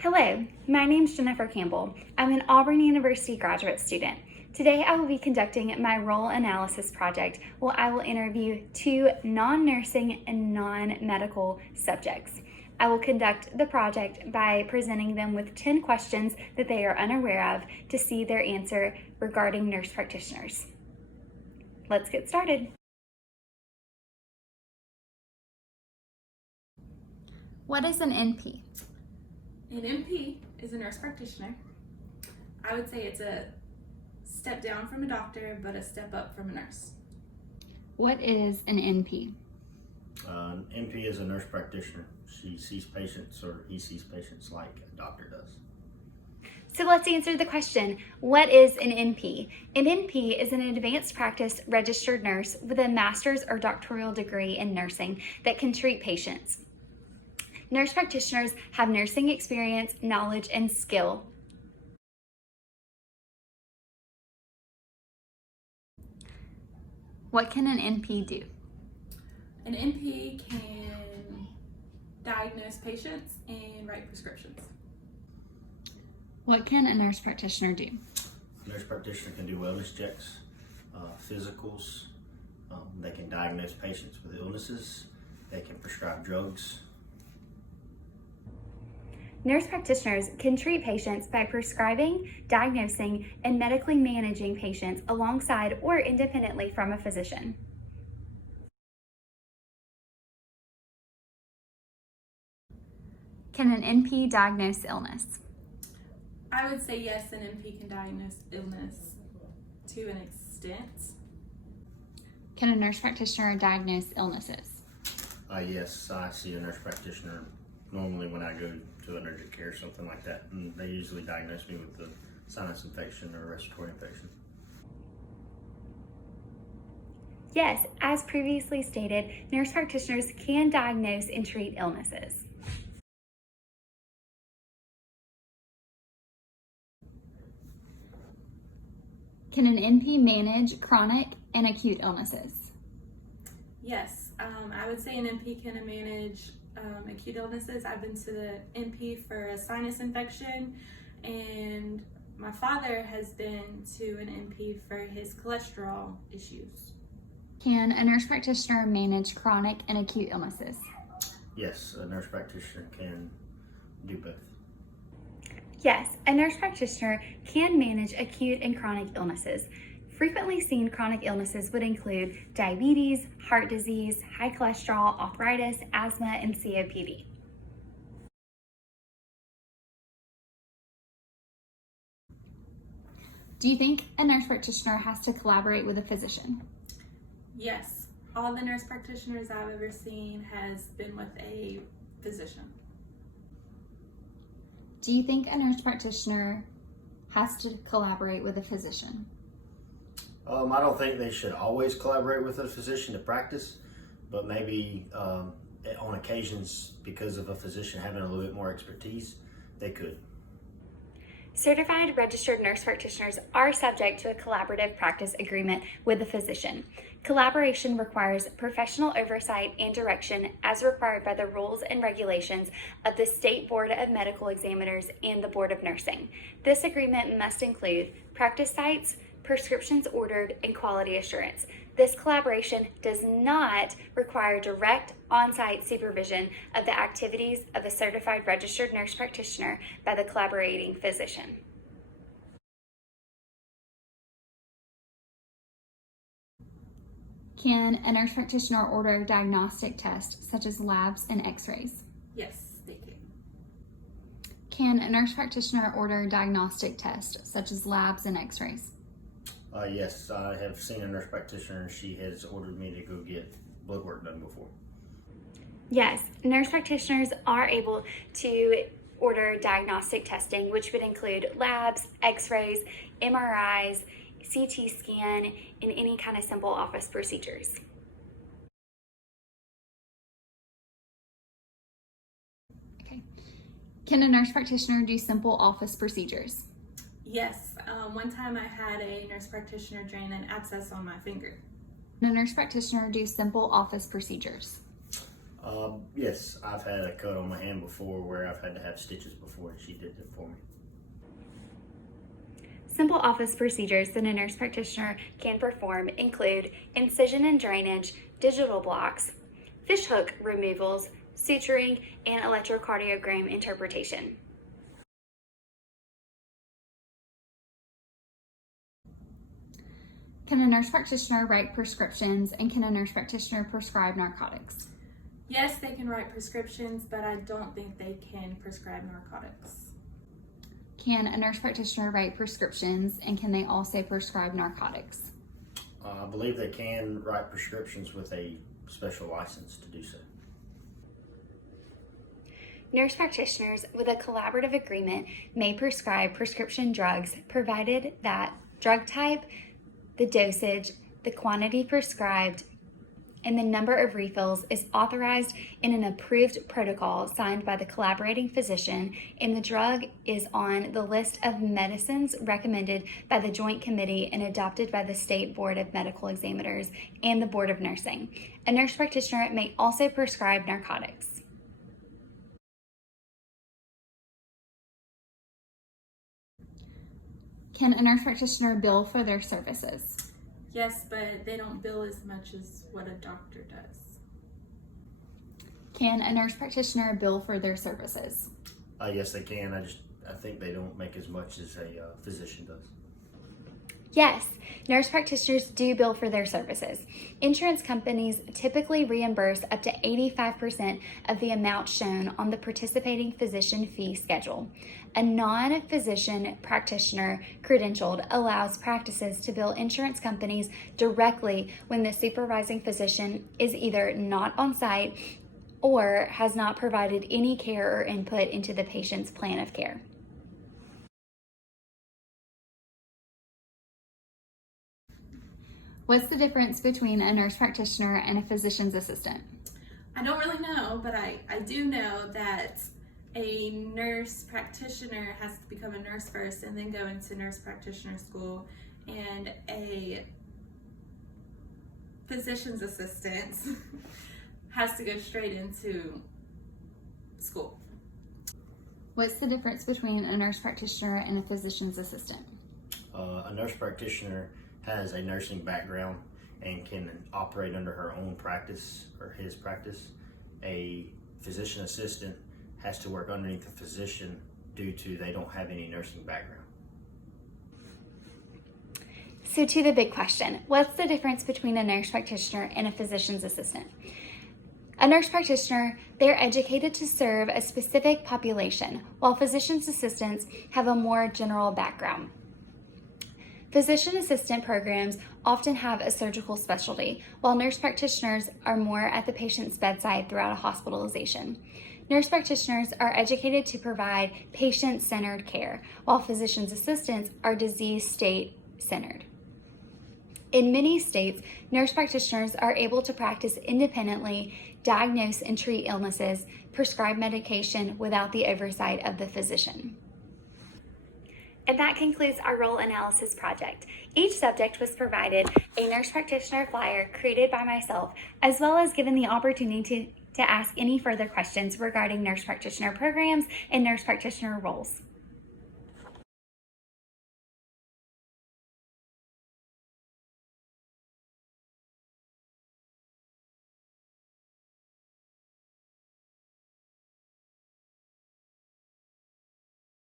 Hello, my name is Jennifer Campbell. I'm an Auburn University graduate student. Today I will be conducting my role analysis project where I will interview two non-nursing and non-medical subjects. I will conduct the project by presenting them with 10 questions that they are unaware of to see their answer regarding nurse practitioners. Let's get started. What is an NP? An NP is a nurse practitioner. I would say it's a step down from a doctor, but a step up from a nurse. What is an NP? An NP is a nurse practitioner. She sees patients, or he sees patients like a doctor does. So let's answer the question, what is an NP? An NP is an advanced practice registered nurse with a master's or doctoral degree in nursing that can treat patients. Nurse practitioners have nursing experience, knowledge, and skill. What can an NP do? An NP can diagnose patients and write prescriptions. What can a nurse practitioner do? A nurse practitioner can do wellness checks, physicals. They can diagnose patients with illnesses. They can prescribe drugs. Nurse practitioners can treat patients by prescribing, diagnosing, and medically managing patients alongside or independently from a physician. Can an NP diagnose illness? I would say yes, an NP can diagnose illness to an extent. Can a nurse practitioner diagnose illnesses? Yes, I see a nurse practitioner normally when I go to an urgent care or something like that, and they usually diagnose me with a sinus infection or a respiratory infection. Yes, as previously stated, nurse practitioners can diagnose and treat illnesses. Can an NP manage chronic and acute illnesses? Yes, I would say an NP can manage acute illnesses. I've been to the NP for a sinus infection, and my father has been to an NP for his cholesterol issues. Can a nurse practitioner manage chronic and acute illnesses? Yes, a nurse practitioner can do both. Yes, a nurse practitioner can manage acute and chronic illnesses. Frequently seen chronic illnesses would include diabetes, heart disease, high cholesterol, arthritis, asthma, and COPD. Do you think a nurse practitioner has to collaborate with a physician? Yes, all the nurse practitioners I've ever seen has been with a physician. Do you think a nurse practitioner has to collaborate with a physician? I don't think they should always collaborate with a physician to practice, but maybe on occasions, because of a physician having a little bit more expertise, they could. Certified registered nurse practitioners are subject to a collaborative practice agreement with a physician. Collaboration requires professional oversight and direction as required by the rules and regulations of the State Board of Medical Examiners and the Board of Nursing. This agreement must include practice sites, prescriptions ordered, and quality assurance. This collaboration does not require direct on-site supervision of the activities of a certified registered nurse practitioner by the collaborating physician. Can a nurse practitioner order diagnostic tests such as labs and x-rays? Yes, they can. Can a nurse practitioner order diagnostic tests such as labs and x-rays? Yes, I have seen a nurse practitioner, and she has ordered me to go get blood work done before. Yes, nurse practitioners are able to order diagnostic testing, which would include labs, x-rays, MRIs, CT scan, and any kind of simple office procedures. Okay. Can a nurse practitioner do simple office procedures? Yes, one time I had a nurse practitioner drain an abscess on my finger. Can a nurse practitioner do simple office procedures? Yes, I've had a cut on my hand before where I've had to have stitches before, and she did it for me. Simple office procedures that a nurse practitioner can perform include incision and drainage, digital blocks, fishhook removals, suturing, and electrocardiogram interpretation. Can a nurse practitioner write prescriptions, and can a nurse practitioner prescribe narcotics? Yes, they can write prescriptions, but I don't think they can prescribe narcotics. Can a nurse practitioner write prescriptions, and can they also prescribe narcotics? I believe they can write prescriptions with a special license to do so. Nurse practitioners with a collaborative agreement may prescribe prescription drugs provided that drug type, the dosage, the quantity prescribed, and the number of refills is authorized in an approved protocol signed by the collaborating physician, and the drug is on the list of medicines recommended by the Joint Committee and adopted by the State Board of Medical Examiners and the Board of Nursing. A nurse practitioner may also prescribe narcotics. Can a nurse practitioner bill for their services? Yes, but they don't bill as much as what a doctor does. Can a nurse practitioner bill for their services? Yes, they can. I think they don't make as much as a physician does. Yes, nurse practitioners do bill for their services. Insurance companies typically reimburse up to 85% of the amount shown on the participating physician fee schedule. A non-physician practitioner credentialed allows practices to bill insurance companies directly when the supervising physician is either not on site or has not provided any care or input into the patient's plan of care. What's the difference between a nurse practitioner and a physician's assistant? I don't really know, but I do know that a nurse practitioner has to become a nurse first and then go into nurse practitioner school, and a physician's assistant has to go straight into school. What's the difference between a nurse practitioner and a physician's assistant? A nurse practitioner has a nursing background and can operate under her own practice or his practice. A physician assistant has to work underneath the physician due to they don't have any nursing background. So to the big question, what's the difference between a nurse practitioner and a physician's assistant? A nurse practitioner, they're educated to serve a specific population, while physician's assistants have a more general background. Physician assistant programs often have a surgical specialty, while nurse practitioners are more at the patient's bedside throughout a hospitalization. Nurse practitioners are educated to provide patient-centered care, while physician's assistants are disease state-centered. In many states, nurse practitioners are able to practice independently, diagnose and treat illnesses, prescribe medication without the oversight of the physician. And that concludes our role analysis project. Each subject was provided a nurse practitioner flyer created by myself, as well as given the opportunity to ask any further questions regarding nurse practitioner programs and nurse practitioner roles.